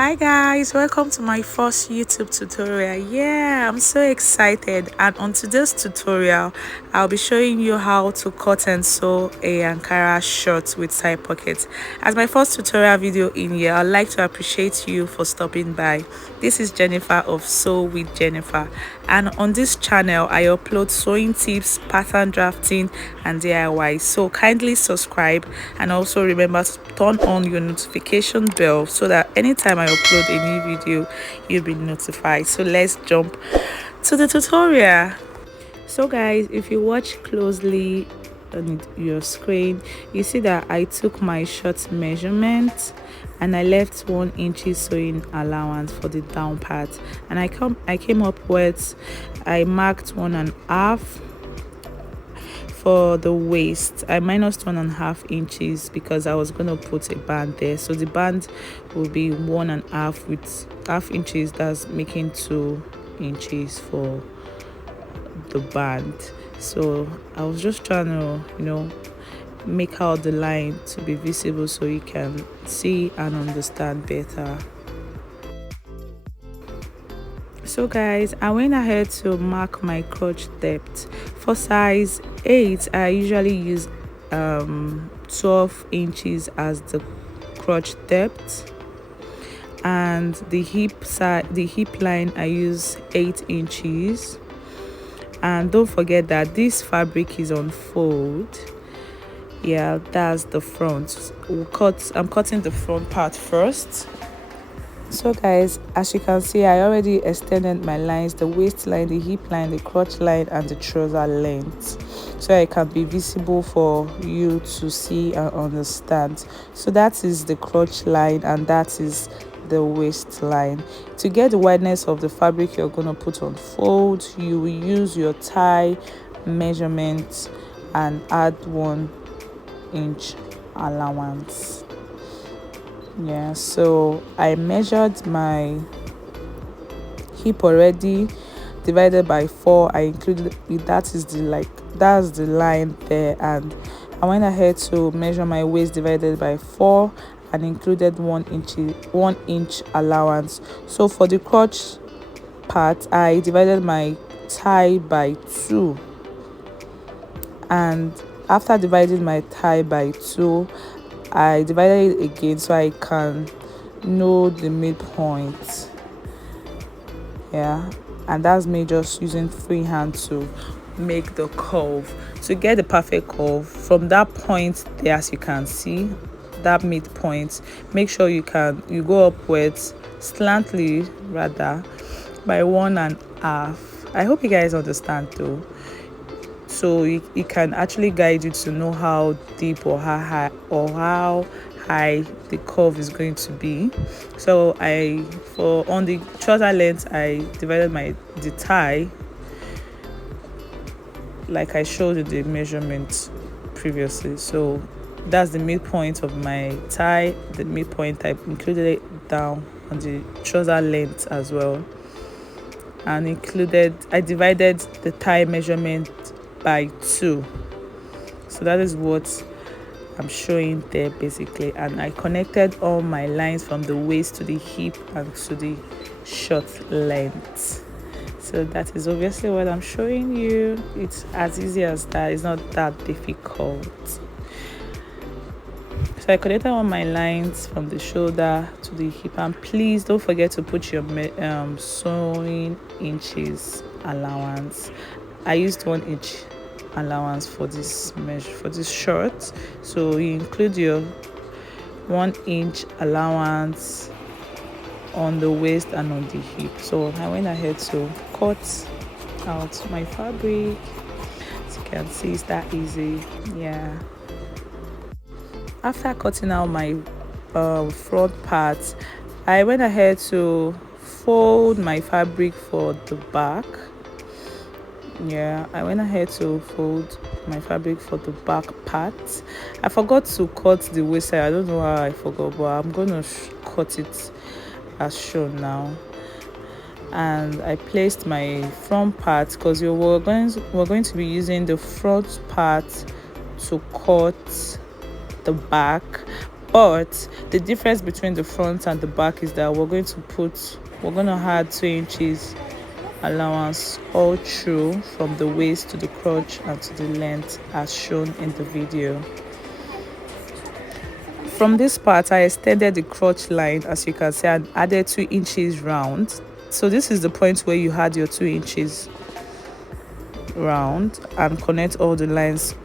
Hi guys, welcome to my first YouTube tutorial. I'm so excited, and on today's tutorial I'll be showing you how to cut and sew a Ankara shirt with side pockets. As my first tutorial video in here, I'd like to appreciate you for stopping by. This is Jennifer of Sew with Jennifer, and on this channel I upload sewing tips, pattern drafting and DIY. So kindly subscribe and also remember to turn on your notification bell so that anytime I upload a new video you'll be notified. So let's jump to the tutorial. So guys, if you watch closely on your screen, you see that I took my shirt measurement and I left 1 inch sewing allowance for the down part, and I came up with, I marked 1.5 for the waist. I minus 1.5 inches because I was gonna put a band there, so the band will be 1.5 with half inches. That's making 2 inches for the band. So I was just trying to make out the line to be visible so you can see and understand better. So guys, I went ahead to mark my crotch depth. For size 8, I usually use 12 inches as the crotch depth, and the hip line I use 8 inches. And don't forget that this fabric is on fold. That's the front. I'm cutting the front part first. So guys, as you can see, I already extended my lines: the waistline, the hip line, the crotch line and the trouser length, so it can be visible for you to see and understand. So that is the crotch line and that is the waistline. To get the wideness of the fabric you're going to put on fold, you will use your tie measurement and add 1 inch allowance. So I measured my hip already, divided by 4. I included it, that's the line there, and I went ahead to measure my waist divided by 4 and included 1 inch allowance. So for the crotch part, I divided my tie by 2, and after dividing my tie by 2, I divided it again so I can know the midpoint. And that's me just using freehand to make the curve. To get the perfect curve from that point there, as you can see, that midpoint, make sure you go upwards slantly rather by 1.5. I hope you guys understand though. So it can actually guide you to know how deep or how high the curve is going to be. So on the trouser length, I divided the tie like I showed you the measurement previously. So that's the midpoint of my tie. The midpoint, I included it down on the trouser length as well, and I divided the tie measurement by 2. So that is what I'm showing there basically, and I connected all my lines from the waist to the hip and to the shirt length. So that is obviously what I'm showing you. It's as easy as that. It's not that difficult. So I connected all my lines from the shoulder to the hip, and please don't forget to put your sewing inches allowance. I used 1 inch allowance for this measure for this shirt, so you include your 1 inch allowance on the waist and on the hip. So I went ahead to cut out my fabric. As you can see, it's that easy. After cutting out my front part, I went ahead to fold my fabric for the back. I went ahead to fold my fabric for the back part. I forgot to cut the waist side. I don't know how I forgot, but I'm gonna cut it as shown now. And I placed my front part because we're going to be using the front part to cut the back. but the difference between the front and the back is that we're going to add 2 inches allowance all through from the waist to the crotch and to the length as shown in the video. From this part, I extended the crotch line, as you can see, and added 2 inches round. So this is the point where you had your 2 inches round and connect all the lines.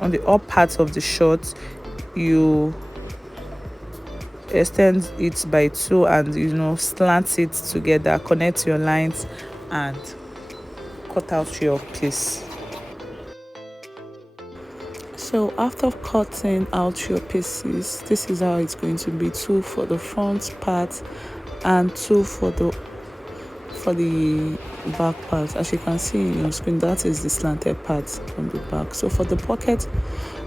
On the up part of the short, you extend it by 2 and slant it together, connect your lines and cut out your piece. So after cutting out your pieces, this is how it's going to be: 2 for the front part and 2 for the back part. As you can see in your screen, that is the slanted part from the back. So for the pocket,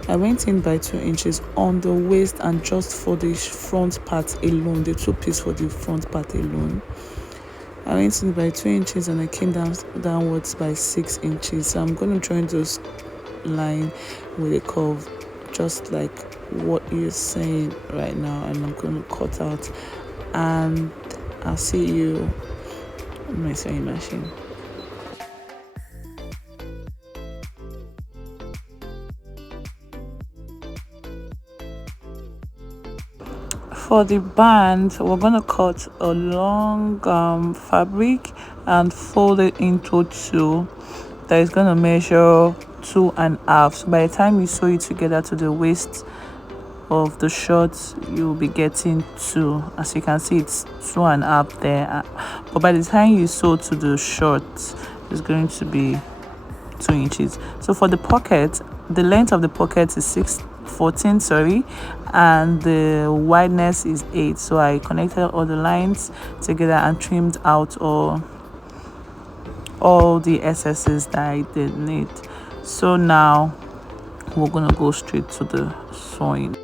I went in by 2 inches on the waist, and just for the front part alone, the 2 piece for the front part alone, I went in by 2 inches and I came downwards by 6 inches. So I'm going to join those line with a curve, just like what you're saying right now, and I'm going to cut out, and I'll see you on my sewing machine. For the band, we're going to cut a long fabric and fold it into 2. That is going to measure 2.5. So by the time you sew it together to the waist of the shorts, you'll be getting 2. As you can see, it's 2.5 there, but by the time you sew to the shorts, it's going to be 2 inches. So for the pocket, the length of the pocket is 14, and the wideness is 8. So I connected all the lines together and trimmed out all the excesses that I did need. So now we're gonna go straight to the sewing.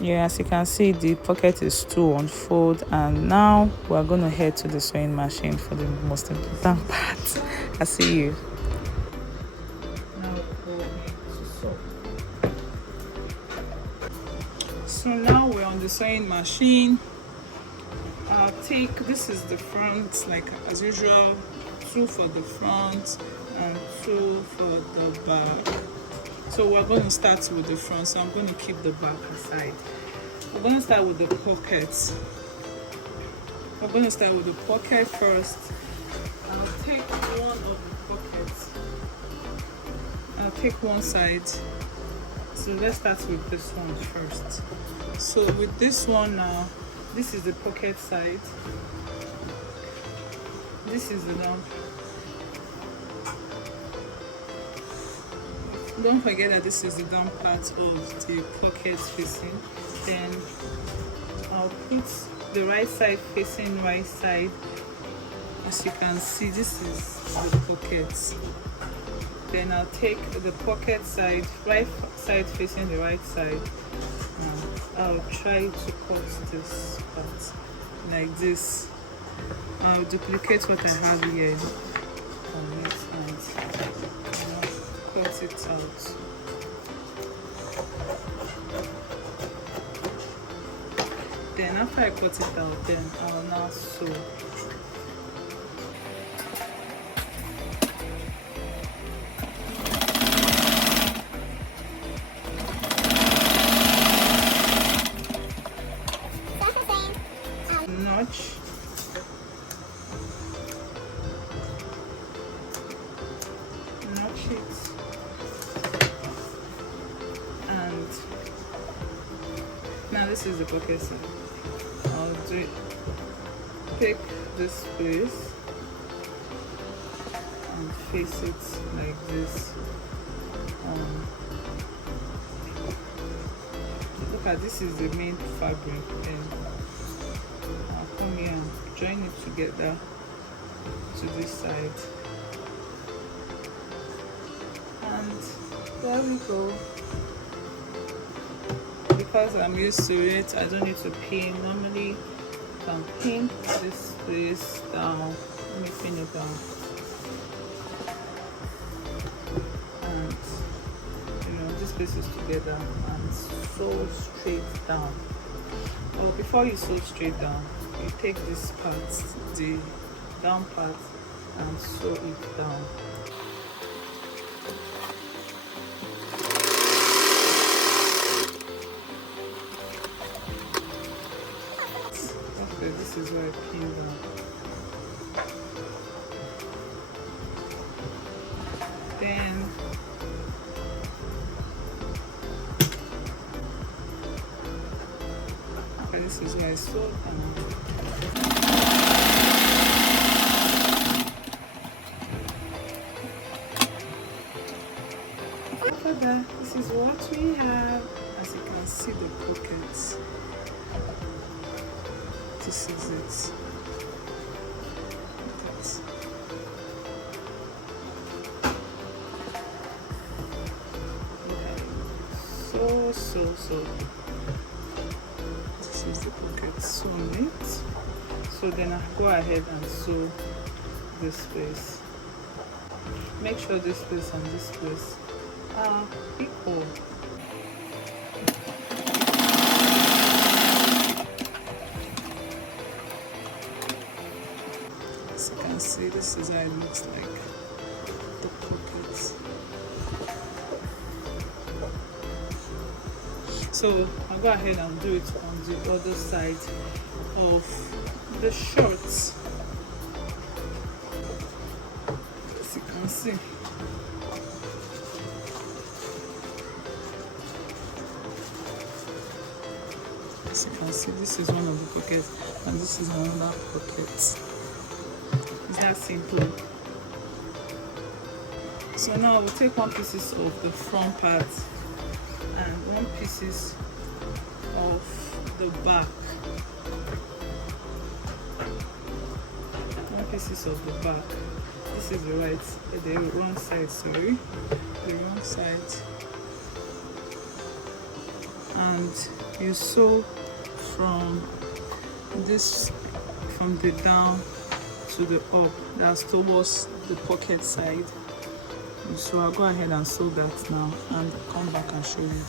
Yeah, as you can see, the pocket is to unfold, and now we're gonna head to the sewing machine for the most important part. I see you. So now we're on the sewing machine. This is the front, like as usual, 2 for the front and 2 for the back. So we're going to start with the front, so I'm going to keep the back aside. We're going to start with the pockets. We're going to start with the pocket first. I'll take one of the pockets. I'll take one side. So let's start with this one first. So with this one now, this is the pocket side. This is the down. Don't forget that this is the down part of the pocket facing. Then I'll put the right side facing right side. As you can see, this is the pocket. Then I'll take the pocket side, right side facing the right side. Now I'll try to cut this part like this. I'll duplicate what I have here on this side. I'll cut it out. Then after I cut it out, then I will now sew. Notch it, and now this is the pocket side. I'll take this place and face it like this. Look at this, is the main fabric. Then I'll come here and join it together to this side, and there we go. Because I'm used to it, I don't need to pin. Normally you can pin this place down. Let me pin it down. pieces together and sew straight down. Or before you sew straight down, you take this part, the down part, and sew it down. Okay, this is where I pin down. Then okay, this is where I sew down. After that, this is what we have. As you can see, the pockets. This is it. So this is the pocket sewn it. So then I go ahead and sew this place. Make sure this place and this place are equal. As you can see, this is how it looks like, the pockets. So I'll go ahead and do it on the other side of the shorts. As you can see. As you can see, this is one of the pockets and this is another pocket. It's that simple. So now we'll take one pieces of the front part and one pieces of the back. One pieces of the back. This is the wrong side, sorry. The wrong side. And you sew from the down to the up. That's towards the pocket side. So I'll go ahead and sew that now and come back and show you.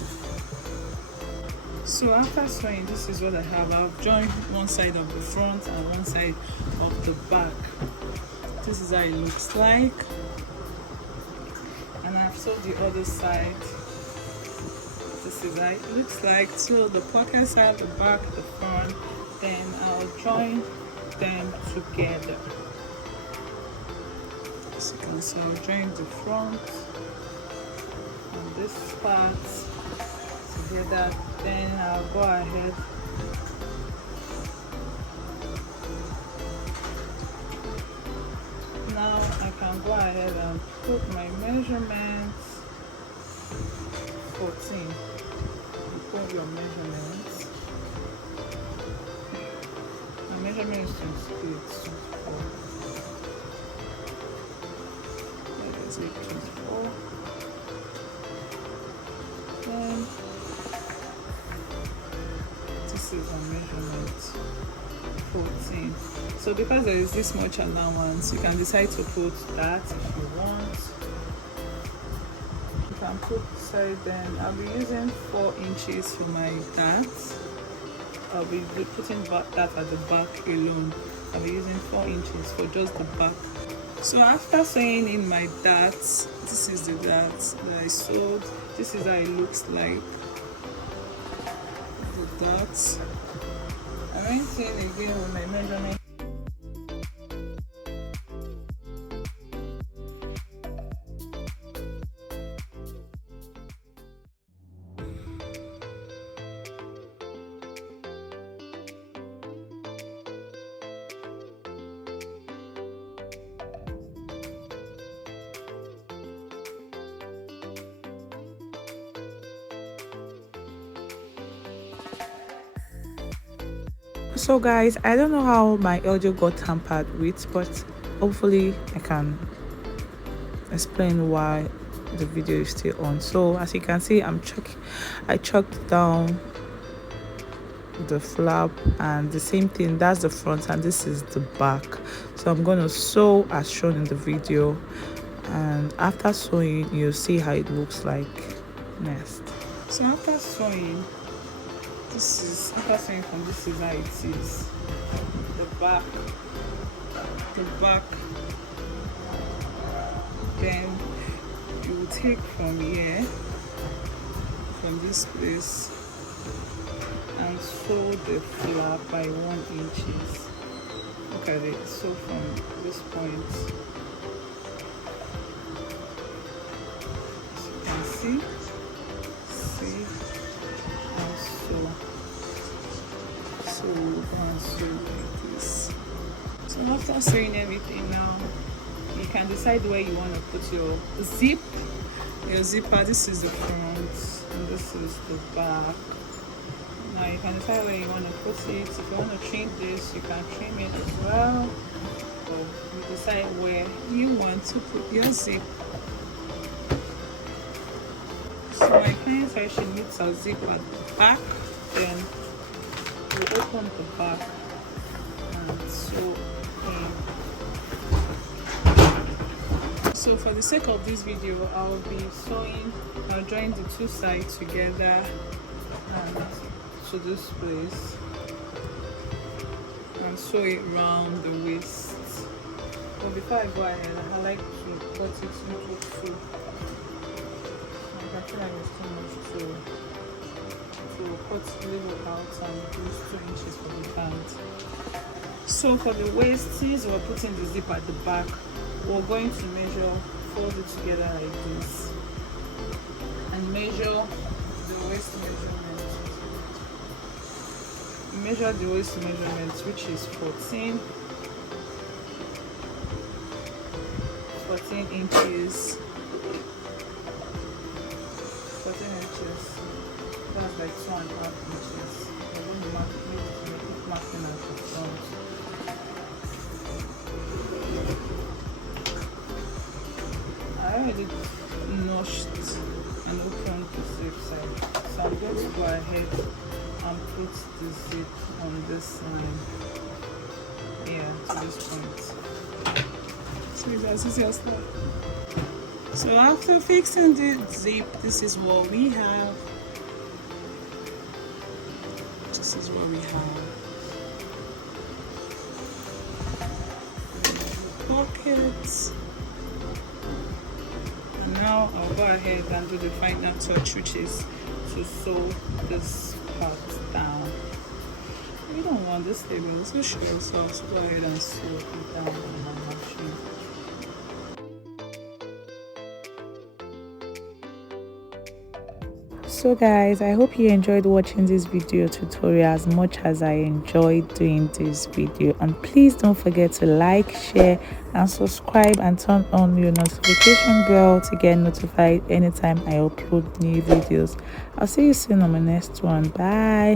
So after sewing, this is what I have. I've joined one side of the front and one side of the back. This is how it looks like. And I've sewed the other side. This is how it looks like. So the pocket side, the back, the front, then I'll join them together. As you can see, I'll join the front and this part together. Then I'll go ahead now. I can go ahead and put my measurements 14. You put your measurements. My measurement is 28. Let's say 24. Then this is a measurement 14. So because there is this much allowance, you can decide to put that if you want. You can put, sorry, then I'll be using 4 inches for my darts. I'll be putting that at the back alone. I'll be using 4 inches for just the back. So after sewing in my darts, this is the darts that I sewed. This is how it looks like. The darts. I went in again with my measurement. So guys, I don't know how my audio got tampered with, but hopefully I can explain why the video is still on. So as you can see, I chucked down the flap, and the same thing, that's the front and this is the back. So I'm going to sew as shown in the video, and after sewing you'll see how it looks like. next. So after sewing, after sewing from this is how it is. The back, then you will take from here, from this place, and sew the flap by 1 inch. Look at it. So from this point, as you can see, and sew. So we'll go and sew like this. So after sewing everything now, you can decide where you want to put your zipper. This is the front and this is the back. Now you can decide where you want to put it. If you want to trim this, you can trim it as well, or you decide where you want to put your zip. So my client said she needs a zip at the back, then we open the back and sew in. So for the sake of this video, I'll join the two sides together and to this place and sew it round the waist. But before I go ahead, I like to cut it into two. I feel like it's too much to cut the little out and use 2 inches for the band. So for the waist, since we're putting the zip at the back, we're going to fold it together like this and measure the waist measurement. Measure the waist measurement, which is 14 inches. 14 inches. That's like 2.5 inches. I'm going to make marking at the front. I already notched and opened the zip side, so I'm going to go ahead and put the zip on this line here to this point. So it's as easy as that. So after fixing the zip, this is what we have. This is what we have. Pockets. And now I'll go ahead and do the final touch, which is to sew this part down. We don't want this table, it's so short, so I'll go ahead and sew it down on my machine. So guys, I hope you enjoyed watching this video tutorial as much as I enjoyed doing this video, and please don't forget to like, share and subscribe and turn on your notification bell to get notified anytime I upload new videos. I'll see you soon on my next one. Bye.